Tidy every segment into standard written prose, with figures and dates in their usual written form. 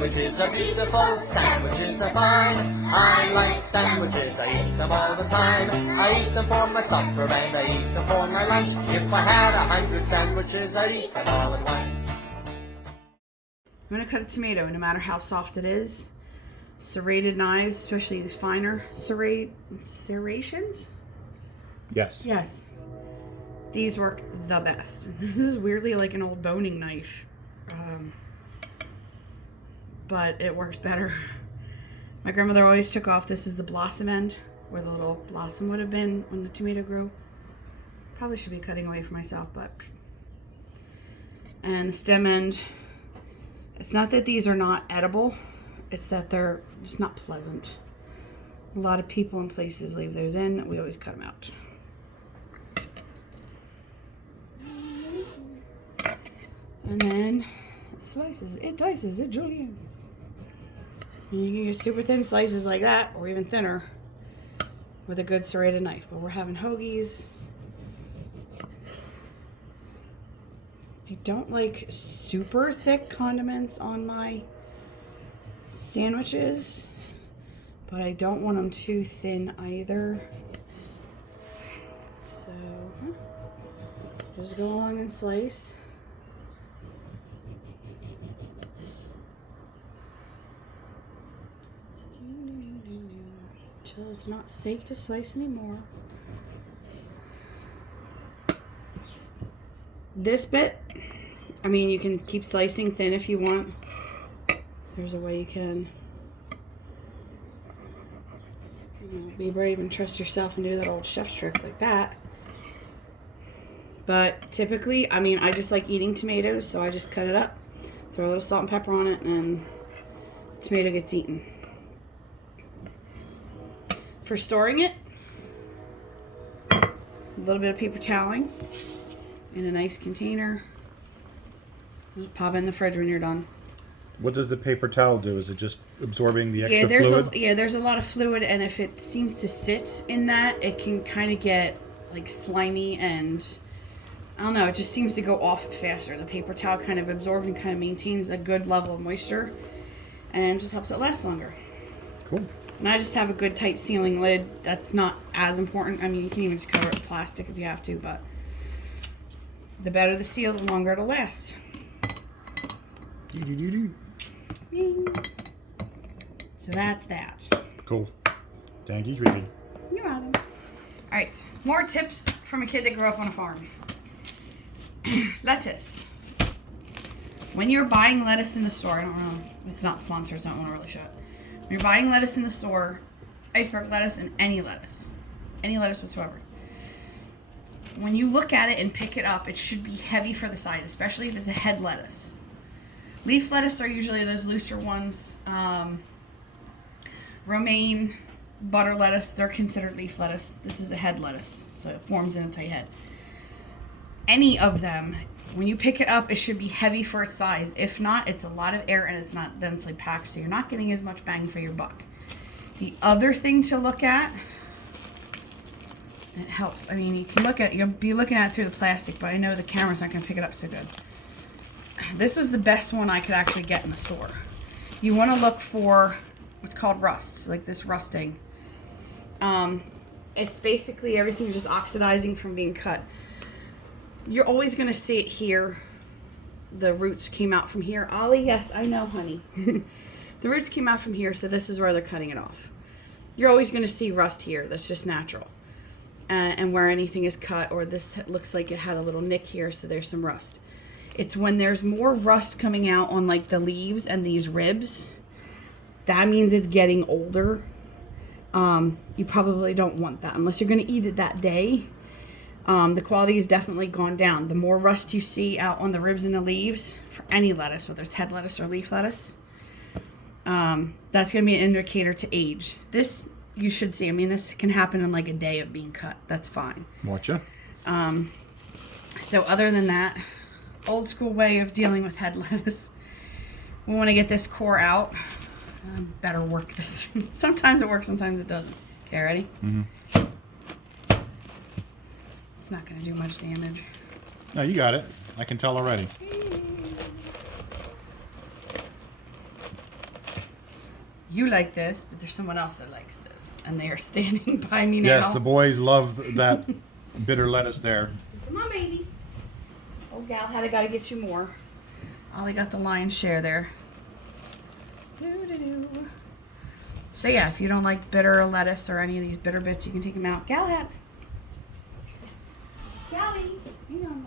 Sandwiches are beautiful, sandwiches are fine. I like sandwiches, I eat them all the time. I eat them for my supper and I eat them for my lunch. If I had 100 sandwiches, I'd eat them all at once. I'm going to cut a tomato, no matter how soft it is. Serrated knives, especially these finer serrations? Yes. Yes. These work the best. This is weirdly like an old boning knife. But it works better. My grandmother always took off, this is the blossom end, where the little blossom would have been when the tomato grew. Probably should be cutting away for myself, but... And the stem end, it's not that these are not edible, it's that they're just not pleasant. A lot of people and places leave those in, we always cut them out. And then it slices, it dices, it juliennes. And you can get super thin slices like that, or even thinner, with a good serrated knife. But we're having hoagies. I don't like super thick condiments on my sandwiches, but I don't want them too thin either. So just go along and slice. Until it's not safe to slice anymore. This bit, I mean, you can keep slicing thin if you want. There's a way you can, be brave and trust yourself and do that old chef's trick like that. But typically, I mean, I just like eating tomatoes, so I just cut it up, throw a little salt and pepper on it, and the tomato gets eaten. For storing it, a little bit of paper toweling in a nice container. Just pop it in the fridge when you're done. What does the paper towel do? Is it just absorbing the extra fluid? There's a lot of fluid, and if it seems to sit in that, it can kind of get like slimy, and I don't know, it just seems to go off faster. The paper towel kind of absorbs and kind of maintains a good level of moisture, and just helps it last longer. Cool. And I just have a good tight sealing lid. That's not as important. I mean, you can even just cover it with plastic if you have to, but the better the seal, the longer it'll last. So that's that. Cool. Thank you, Sweetie. You're welcome. All right, more tips from a kid that grew up on a farm. Lettuce. When you're buying lettuce in the store, I don't know, it's not sponsored, so I don't want to really show it. When you're buying lettuce in the store, iceberg lettuce and any lettuce whatsoever, when you look at it and pick it up, it should be heavy for the size, especially if it's a head lettuce. Leaf lettuce are usually those looser ones. Romaine, butter lettuce, they're considered leaf lettuce. This is a head lettuce, so it forms in a tight head. Any of them, when you pick it up, it should be heavy for its size. If not, it's a lot of air and it's not densely packed, so you're not getting as much bang for your buck. The other thing to look at, it helps. I mean, you can look at, you'll be looking at it through the plastic, but I know the camera's not going to pick it up so good. This was the best one I could actually get in the store. You want to look for what's called rust, like this rusting. It's basically everything just oxidizing from being cut. You're always going to see it here. The roots came out from here. Ollie, yes, I know, honey. The roots came out from here, so this is where they're cutting it off. You're always going to see rust here. That's just natural. And where anything is cut, or this looks like it had a little nick here, so there's some rust. It's when there's more rust coming out on like the leaves and these ribs, that means it's getting older. You probably don't want that unless you're going to eat it that day. The quality has definitely gone down. The more rust you see out on the ribs and the leaves for any lettuce, whether it's head lettuce or leaf lettuce, that's going to be an indicator to age. This you should see. I mean, this can happen in like a day of being cut. That's fine. Watcha. So other than that, old school way of dealing with head lettuce, we want to get this core out. Better work this. Sometimes it works, sometimes it doesn't. Okay, ready? Mm-hmm. It's not going to do much damage. No, you got it. I can tell already. you like this, but there's someone else that likes this. And they are standing by me now. Yes, the boys love that bitter lettuce there. Come on, babies. Oh, gal, I gotta get you more. Ollie got the lion's share there. Doo-doo-doo. So yeah, if you don't like bitter lettuce or any of these bitter bits, you can take them out. Galahad. Gally. You know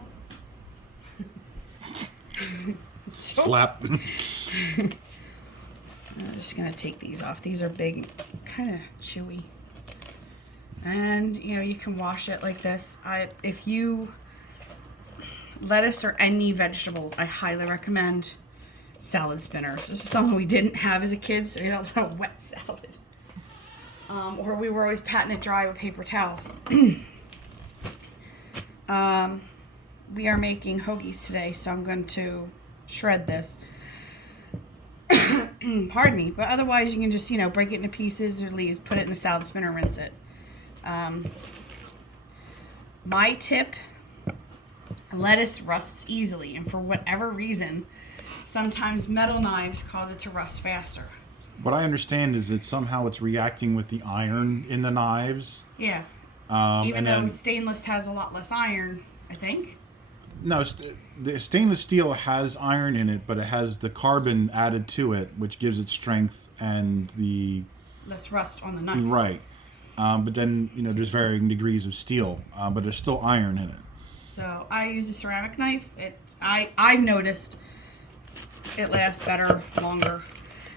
him. Slap. I'm just gonna take these off. These are big, kind of chewy. And you know, you can wash it like this. If you lettuce or any vegetables, I highly recommend salad spinners. This is something we didn't have as a kid, so you don't have wet salad. Or we were always patting it dry with paper towels. We are making hoagies today, so I'm going to shred this. Pardon me, but otherwise you can just, you know, break it into pieces or leaves, put it in a salad spinner, rinse it. My tip, lettuce rusts easily, and for whatever reason, sometimes metal knives cause it to rust faster. What I understand is that somehow it's reacting with the iron in the knives. Yeah. Even and though then, stainless has a lot less iron, I think. No, the stainless steel has iron in it, but it has the carbon added to it, which gives it strength and the... Less rust on the knife. Right. But then, you know, there's varying degrees of steel, but there's still iron in it. So I use a ceramic knife. I've noticed it lasts better, longer.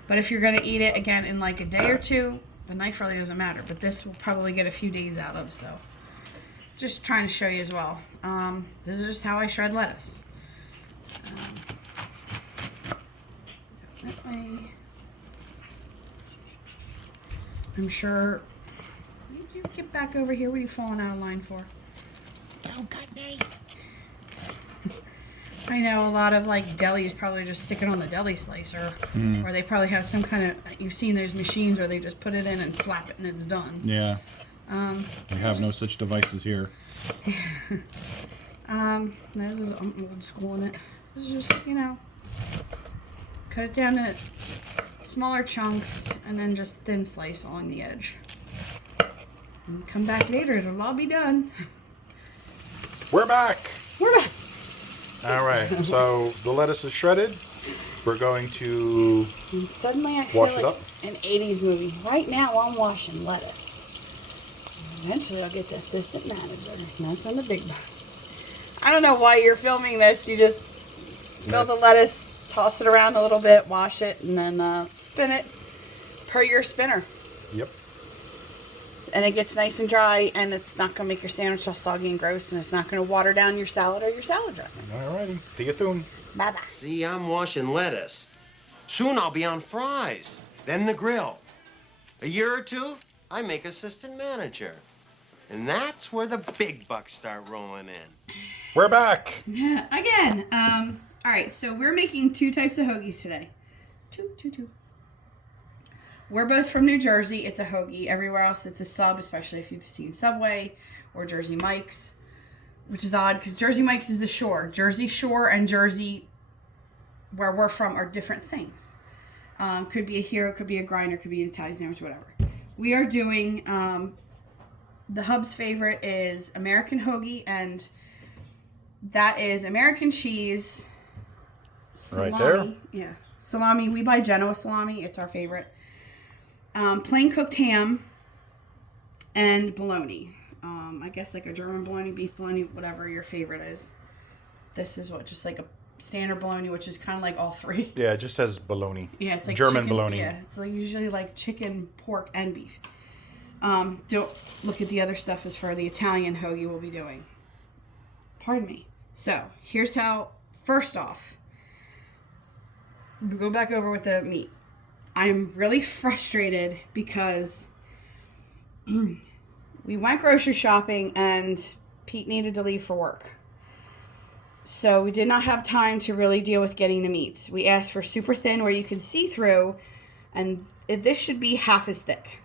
But if you're going to eat it, again, in like a day or two, the knife really doesn't matter. But this will probably get a few days out of, so... Just trying to show you as well. This is just how I shred lettuce. Definitely. I'm sure. You get back over here. What are you falling out of line for? Don't cut me. I know a lot of like delis probably just stick it on the deli slicer, or they probably have some kind of. You've seen those machines where they just put it in and slap it and it's done. Yeah. We have no such devices here. This is old school in it. This is just, you know, cut it down to smaller chunks and then just thin slice along the edge. And come back later, it'll all be done. We're back. We're back. All right. So the lettuce is shredded. We're going to And suddenly I feel wash like it up. an 80s movie. Right now I'm washing lettuce. Eventually I'll get the assistant manager. And that's on the big one. I don't know why you're filming this. You just fill the lettuce, toss it around a little bit, wash it, and then spin it per your spinner. Yep. And it gets nice and dry, and it's not going to make your sandwich all soggy and gross, and it's not going to water down your salad or your salad dressing. All righty. See you soon. Bye-bye. See, I'm washing lettuce. Soon I'll be on fries, then the grill. A year or two, I make assistant manager. And that's where the big bucks start rolling in. We're back. Again, all right, so we're making two types of hoagies today. Two. We're both from New Jersey. It's a hoagie. Everywhere else, it's a sub, especially if you've seen Subway or Jersey Mike's, which is odd because Jersey Mike's is the shore. Jersey Shore and Jersey, where we're from, are different things. Could be a hero, could be a grinder, could be an Italian sandwich, whatever. We are doing... the hub's favorite is American hoagie, and that is American cheese, salami. Right there. Yeah, salami. We buy Genoa salami. It's our favorite. Plain cooked ham and bologna. I guess like a German bologna, beef bologna, whatever your favorite is. This is what just like a standard bologna, which is kind of like all three. Yeah, it just says bologna. Yeah, it's like German chicken, bologna. Yeah, it's like usually like chicken, pork, and beef. Don't look at the other stuff as for the Italian hoagie we'll be doing. Pardon me. So, here's how, first off, we'll go back over with the meat. I'm really frustrated because we went grocery shopping and Pete needed to leave for work. So, we did not have time to really deal with getting the meats. We asked for super thin where you could see through, and this should be half as thick.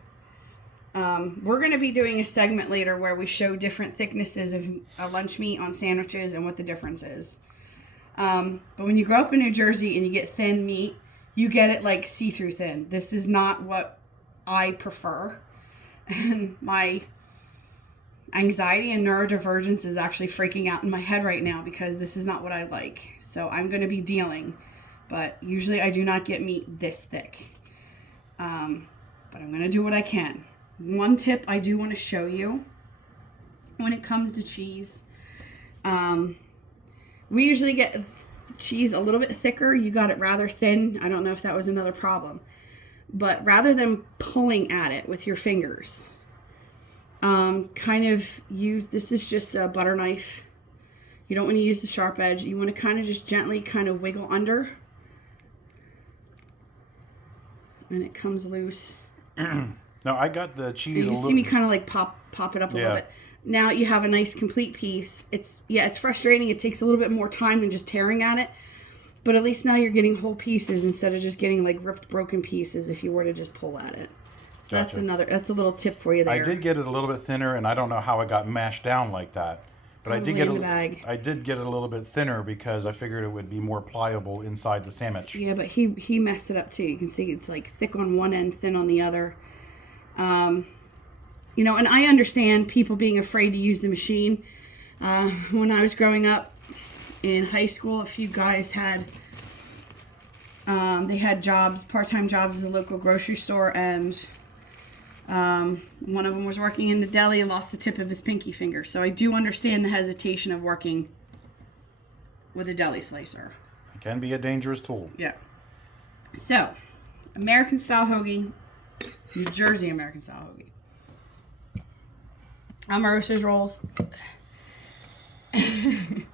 We're going to be doing a segment later where we show different thicknesses of lunch meat on sandwiches and what the difference is. But when you grow up in New Jersey and you get thin meat, you get it like see-through thin. This is not what I prefer. And my anxiety and neurodivergence is actually freaking out in my head right now because this is not what I like. So I'm going to be dealing. But usually I do not get meat this thick. But I'm going to do what I can. One tip I do want to show you when it comes to cheese. We usually get cheese a little bit thicker. You got it rather thin. I don't know if that was another problem. But rather than pulling at it with your fingers, kind of use, this is just a butter knife. You don't want to use the sharp edge. You want to kind of just gently kind of wiggle under. And it comes loose. Now I got the cheese. You see me kind of like pop it up a little bit. Now you have a nice complete piece. It's frustrating. It takes a little bit more time than just tearing at it. But at least now you're getting whole pieces instead of just getting like ripped, broken pieces if you were to just pull at it. So Gotcha. that's a little tip for you there. I did get it a little bit thinner, and I don't know how it got mashed down like that. But I did get I did get it a little bit thinner because I figured it would be more pliable inside the sandwich. Yeah, but he messed it up too. You can see it's like thick on one end, thin on the other. You know, and I understand people being afraid to use the machine. When I was growing up in high school, a few guys had they had jobs, part-time jobs at the local grocery store, and one of them was working in the deli and lost the tip of his pinky finger. So I do understand the hesitation of working with a deli slicer. It can be a dangerous tool. Yeah. So, American style hoagie, New Jersey American style hoagie. Omarosa's rolls.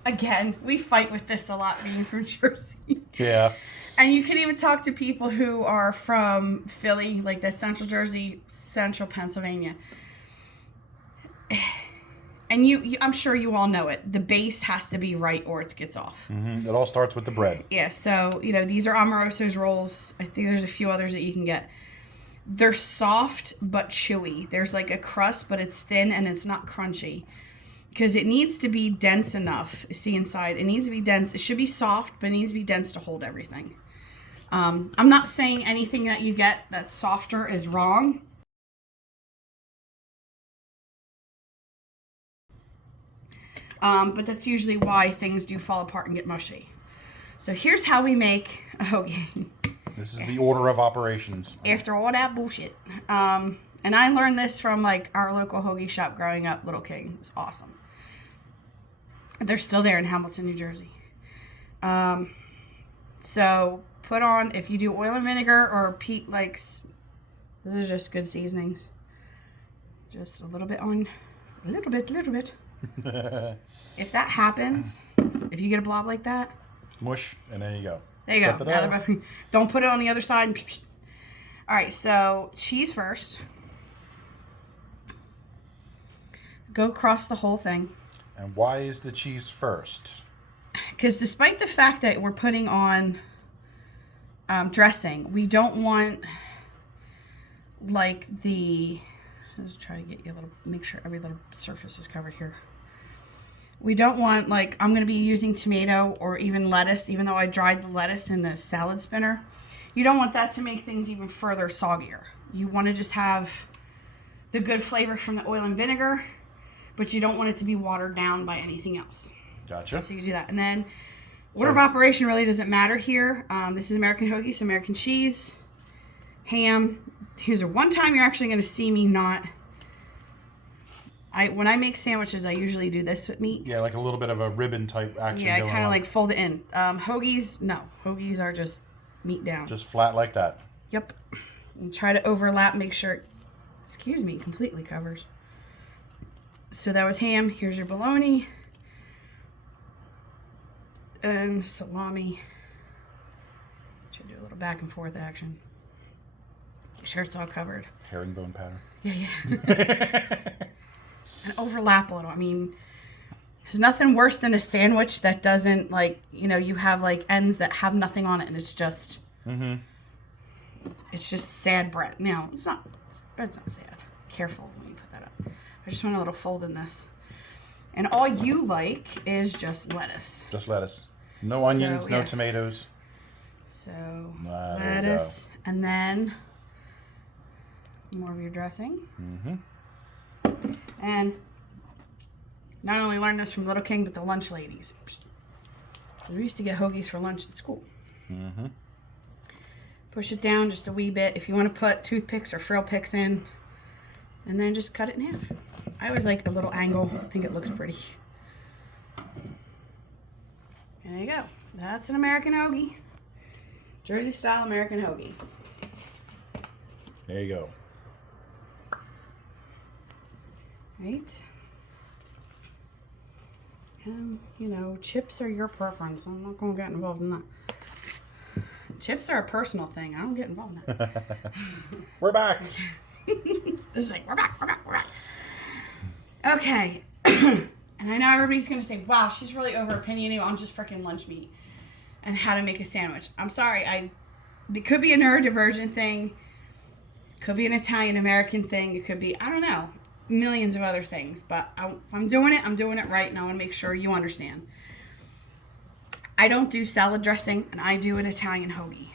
Again, we fight with this a lot being from Jersey. Yeah. And you can even talk to people who are from Philly, like that Central Jersey, Central Pennsylvania. And I'm sure you all know it. The base has to be right or it gets off. It all starts with the bread. Yeah, so, you know, these are Omarosa's rolls. I think there's a few others that you can get. They're soft but chewy. There's like a crust, but it's thin and it's not crunchy. Because it needs to be dense enough. See inside, it needs to be dense. It should be soft, but it needs to be dense to hold everything. I'm not saying anything that you get that's softer is wrong. But that's usually why things do fall apart and get mushy. So here's how we make a hoagie. This is the order of operations. After all that bullshit. And I learned this from like our local hoagie shop growing up, Little King. It was awesome. They're still there in Hamilton, New Jersey. So put on, if you do oil and vinegar or Pete likes, those are just good seasonings. Just a little bit on, a little bit. If that happens, if you get a blob like that, mush, and there you go. There you go. Don't put it on the other side. All right, so cheese first. Go across the whole thing. And why is the cheese first? Because despite the fact that we're putting on dressing, we don't want like the, let's try to get you a little, make sure every little surface is covered here. We don't want, like, I'm going to be using tomato or even lettuce, even though I dried the lettuce in the salad spinner. You don't want that to make things even further soggier. You want to just have the good flavor from the oil and vinegar, but you don't want it to be watered down by anything else. Gotcha. So you do that. And then order of operation really doesn't matter here. This is American hoagie, so American cheese, ham. Here's one time you're actually going to see me not... when I make sandwiches, I usually do this with meat. Yeah, like a little bit of a ribbon type action. Yeah, I going kind of on. like fold it in. Hoagies, no. Hoagies are just meat down. Just flat like that. Yep. And try to overlap, make sure it, completely covers. So that was ham. Here's your bologna. Salami. Should do a little back and forth action. Make sure it's all covered. Herringbone pattern. Yeah. And overlap a little. I mean, there's nothing worse than a sandwich that doesn't, like, you know, you have like ends that have nothing on it and it's just it's just sad bread. No, bread's not sad. Careful when you put that up. I just want a little fold in this. And all you like is just lettuce. Just lettuce. No onions, no yeah. tomatoes. So There you lettuce, and then more of your dressing. And not only learned this from Little King, but the lunch ladies. We used to get hoagies for lunch at school. Push it down just a wee bit. If you want to put toothpicks or frill picks in, and then just cut it in half. I always like a little angle. I think it looks pretty. And there you go. That's an American hoagie. Jersey style American hoagie. There you go. Right? You know, chips are your preference. I'm not going to get involved in that. Chips are a personal thing. I don't get involved in that. We're back. It's like, we're back. Okay. And I know everybody's going to say, wow, she's really over opinionating on just freaking lunch meat and how to make a sandwich. I'm sorry. It could be a neurodivergent thing. It could be an Italian-American thing. It could be, I don't know, millions of other things. But if I'm doing it right, and I want to make sure you understand. I don't do salad dressing, and I do an Italian hoagie.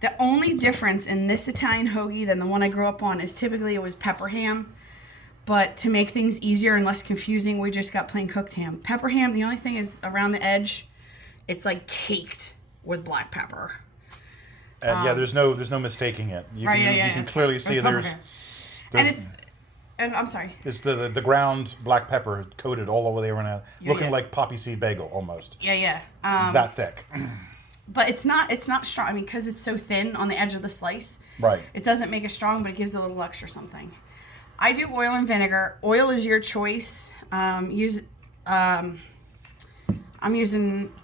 The only difference in this Italian hoagie than the one I grew up on is typically it was pepper ham. But to make things easier and less confusing, we just got plain cooked ham. Pepper ham, the only thing is around the edge, it's like caked with black pepper. Yeah, there's no mistaking it. You can clearly see there's and I'm sorry. It's the ground black pepper coated all over there, looking like poppy seed bagel almost. Yeah. That thick. But it's not strong. I mean, because it's so thin on the edge of the slice. Right. It doesn't make it strong, but it gives a little extra something. I do oil and vinegar. Oil is your choice. I'm using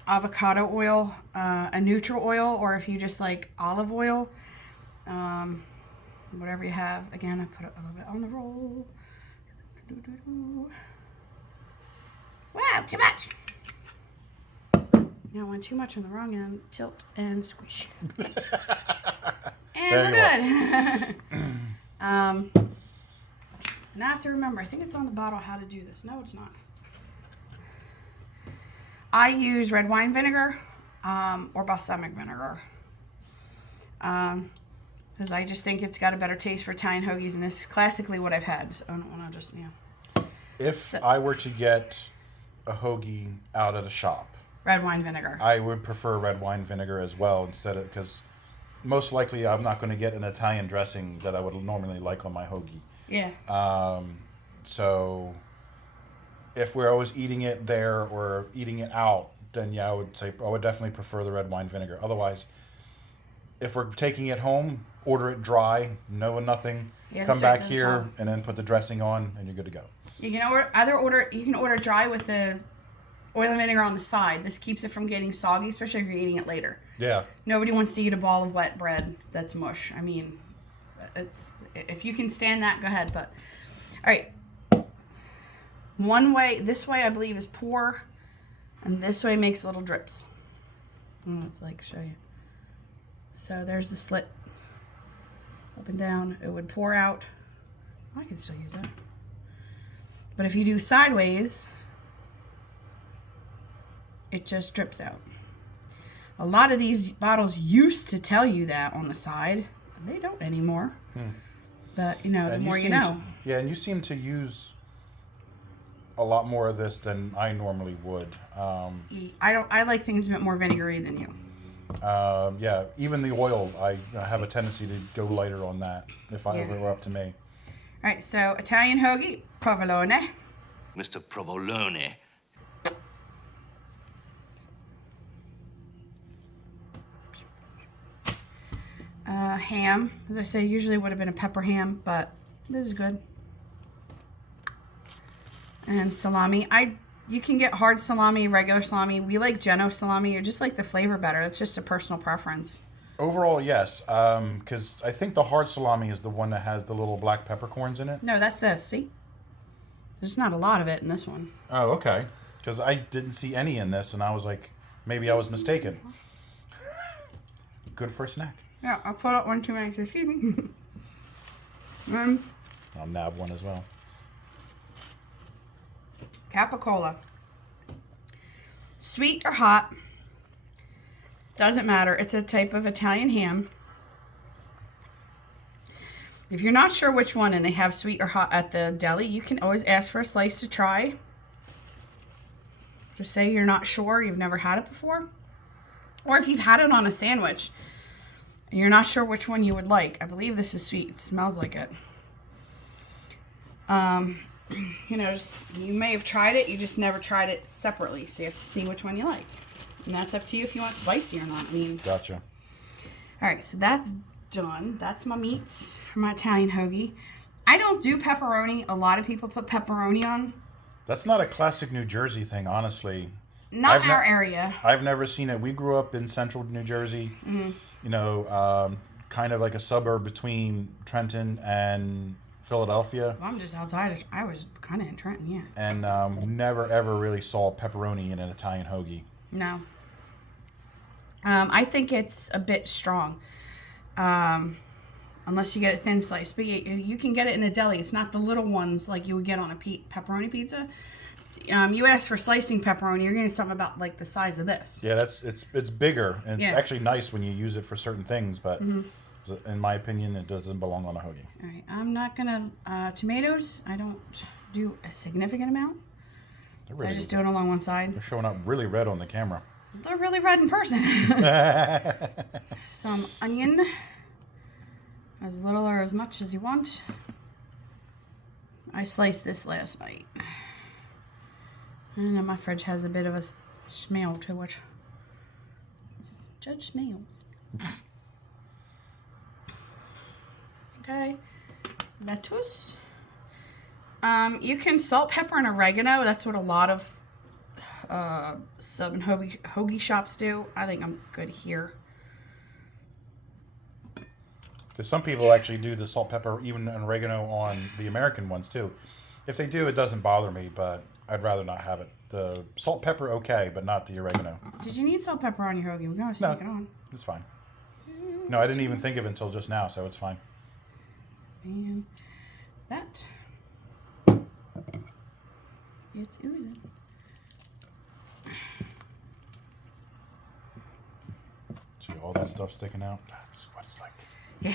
avocado oil, a neutral oil, or if you just like olive oil, whatever you have. Again, I put a little bit on the roll. Wow, too much. You don't want too much on the wrong end. Tilt and squish. And we're good. And I have to remember, I think it's on the bottle how to do this. No, it's not. I use red wine vinegar or balsamic vinegar. Because I just think it's got a better taste for Italian hoagies, and this is classically what I've had. So I don't want to just, If I were to get a hoagie out at a shop, red wine vinegar. I would prefer red wine vinegar as well because most likely I'm not going to get an Italian dressing that I would normally like on my hoagie. Yeah. So if we're always eating it there or eating it out, then yeah, I would definitely prefer the red wine vinegar. Otherwise, if we're taking it home, order it dry, nothing. Yeah, come back here and then put the dressing on, and you're good to go. You can order dry with the oil and vinegar on the side. This keeps it from getting soggy, especially if you're eating it later. Yeah. Nobody wants to eat a ball of wet bread that's mush. I mean, if you can stand that, go ahead. But all right, this way I believe is pour, and this way makes little drips. Let's show you. So there's the slit, up and down. It would pour out. I can still use that. But if you do sideways, it just drips out. A lot of these bottles used to tell you that on the side. They don't anymore. But, the more you know. And you seem to use a lot more of this than I normally would. I like things a bit more vinegary than you. Even the oil, I have a tendency to go lighter on that if it were up to me. All right, so Italian hoagie, provolone. Mr. Provolone. Ham. As I said, usually would have been a pepper ham, but this is good. And salami. You can get hard salami, regular salami. We like Genoa salami. You just like the flavor better. It's just a personal preference. Overall, yes. Because I think the hard salami is the one that has the little black peppercorns in it. No, that's this. See? There's not a lot of it in this one. Oh, okay. Because I didn't see any in this, and I was like, maybe I was mistaken. Good for a snack. Yeah, I'll pull out one too many. Excuse me. I'll nab one as well. Capicola. Sweet or hot? Doesn't matter. It's a type of Italian ham. If you're not sure which one and they have sweet or hot at the deli, you can always ask for a slice to try. Just say you're not sure, you've never had it before. Or if you've had it on a sandwich and you're not sure which one you would like. I believe this is sweet. It smells like it. You know, you may have tried it, you just never tried it separately. So you have to see which one you like. And that's up to you if you want spicy or not. I mean, Gotcha. all right, so that's done. That's my meats for my Italian hoagie. I don't do pepperoni. A lot of people put pepperoni on. That's not a classic New Jersey thing, honestly. Not our area. I've never seen it. We grew up in central New Jersey, you know, kind of like a suburb between Trenton and Philadelphia. Well, I'm just outside. I was kind of in Trenton, yeah. And never, ever really saw pepperoni in an Italian hoagie. No. I think it's a bit strong. Unless you get it thin sliced. But you can get it in a deli. It's not the little ones like you would get on a pepperoni pizza. You ask for slicing pepperoni, you're getting something about like the size of this. Yeah, it's bigger. And it's actually nice when you use it for certain things, but in my opinion, it doesn't belong on a hoagie. All right, I'm not going to... tomatoes, I don't do a significant amount. I just do it along one side. They're showing up really red on the camera. They're really red in person. Some onion. As little or as much as you want. I sliced this last night. And my fridge has a bit of a smell to it. Judge smells. Okay. Lettuce. You can salt, pepper, and oregano. That's what a lot of sub and hoagie shops do. I think I'm good here. Because some people actually do the salt, pepper, even and oregano on the American ones too. If they do, it doesn't bother me, but I'd rather not have it. The salt, pepper, okay, but not the oregano. Did you need salt, pepper on your hoagie? We're going to stick it on. It's fine. No, I didn't even think of it until just now, so it's fine. And that. It's oozing. See all that stuff sticking out? That's what it's like. Yeah.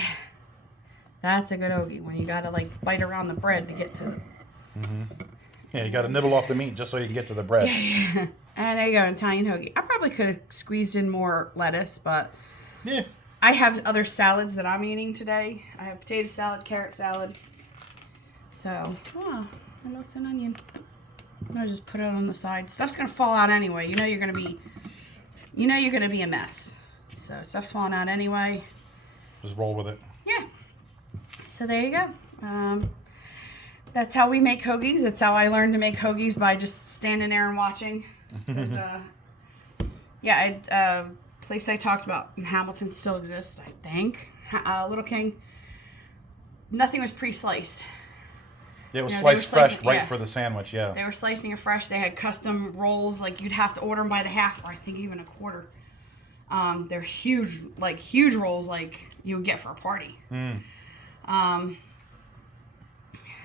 That's a good hoagie when you got to like bite around the bread to get to it. Yeah, you got to nibble off the meat just so you can get to the bread. Yeah. And there you go, an Italian hoagie. I probably could have squeezed in more lettuce, but Yeah. I have other salads that I'm eating today. I have potato salad, carrot salad. So, I lost an onion. I'm gonna just put it on the side. Stuff's gonna fall out anyway. You know you're gonna be a mess. So stuff's falling out anyway. Just roll with it. Yeah. So there you go. That's how we make hoagies. That's how I learned to make hoagies, by just standing there and watching. Place I talked about in Hamilton still exists, I think. Little King. Nothing was pre-sliced. Yeah, it was they were sliced fresh slicing- right yeah. for the sandwich, yeah. They were slicing it fresh. They had custom rolls. Like, you'd have to order them by the half, or I think even a quarter. They're huge rolls like you would get for a party.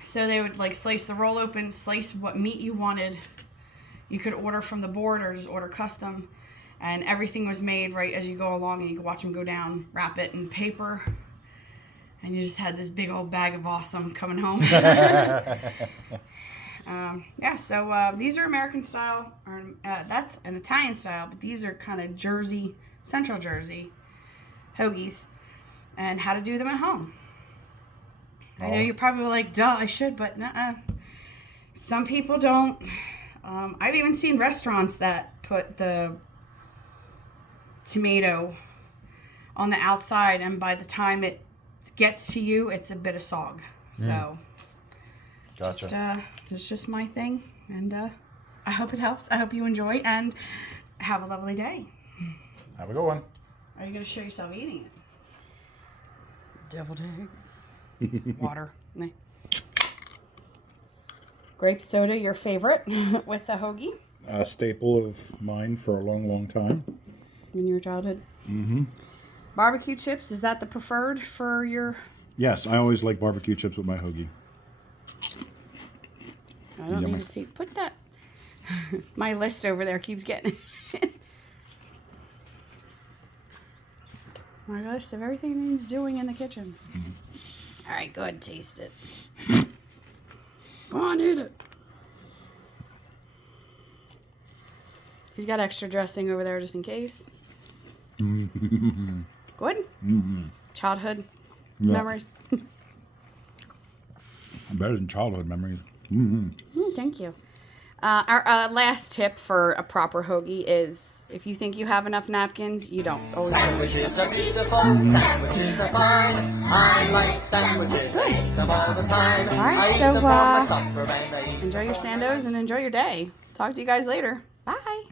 So they would like slice the roll open, slice what meat you wanted. You could order from the board or just order custom. And everything was made right as you go along, and you could watch them go down, wrap it in paper. And you just had this big old bag of awesome coming home. So these are American style. That's an Italian style, but these are kind of Jersey, Central Jersey hoagies. And how to do them at home. I know you're probably like, duh, I should, but nuh-uh. Some people don't. I've even seen restaurants that put the tomato on the outside, and by the time it gets to you, it's a bit of sog. So, Gotcha. It's just my thing, and I hope it helps. I hope you enjoy, and have a lovely day. Have a good one. Are you going to show yourself eating it? Deviled eggs. Water. Nah. Grape soda, your favorite, with the hoagie? A staple of mine for a long, long time. In your childhood? Mm-hmm. Barbecue chips, is that the preferred for your... Yes, I always like barbecue chips with my hoagie. I don't need to see. Put that... My list over there keeps getting... My list of everything he's doing in the kitchen. All right, go ahead and taste it. Go on, eat it. He's got extra dressing over there just in case. Good? Childhood memories. Better than childhood memories. Thank you. Our last tip for a proper hoagie is if you think you have enough napkins, you don't. Always Sandwiches are beautiful, sandwiches are fine. I like sandwiches, I eat them all the time. All right, I eat so, them for my supper and I eat enjoy them your for my Sandos and enjoy your day. Talk to you guys later. Bye.